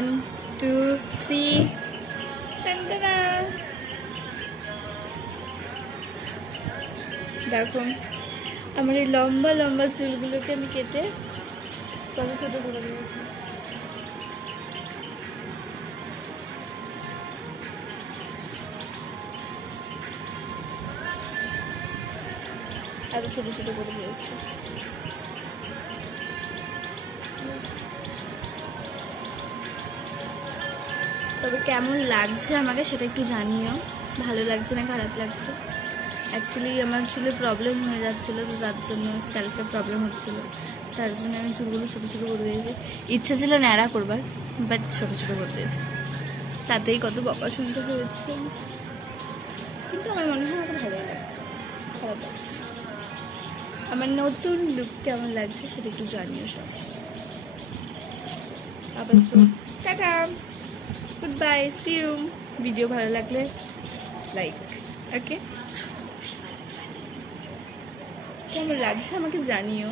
1 2 3 দেখো আমার এই লম্বা লম্বা চুলগুলোকে আমি কেটে কত ছোট করে দিয়েছি। এত ছোট ছোট করে দিয়েছি। তবে কেমন লাগছে আমাকে সেটা একটু জানিও, ভালো লাগছে না খারাপ লাগছে। অ্যাকচুয়ালি আমার চুলে প্রবলেম হয়ে যাচ্ছিলো, তো তার জন্য স্ক্যাল্পে প্রবলেম হচ্ছিলো, তার জন্য আমি চুলগুলো ছোটো ছোটো করে দিয়েছি। ইচ্ছে ছিল ন্যাড়া করবার, বাট ছোটো ছোটো করে দিয়েছি। তাতেই কত বকা শুনতে হয়েছে, কিন্তু আমার মনে হয় আমাকে ভালোই লাগছে, খারাপ লাগছে। আমার নতুন লুক কেমন লাগছে সেটা একটু জানিও সব। আবার তো tata, good bye, see you. Video ভালো লাগলে লাইক, ওকে? কেমন লাগছে আমাকে জানিও।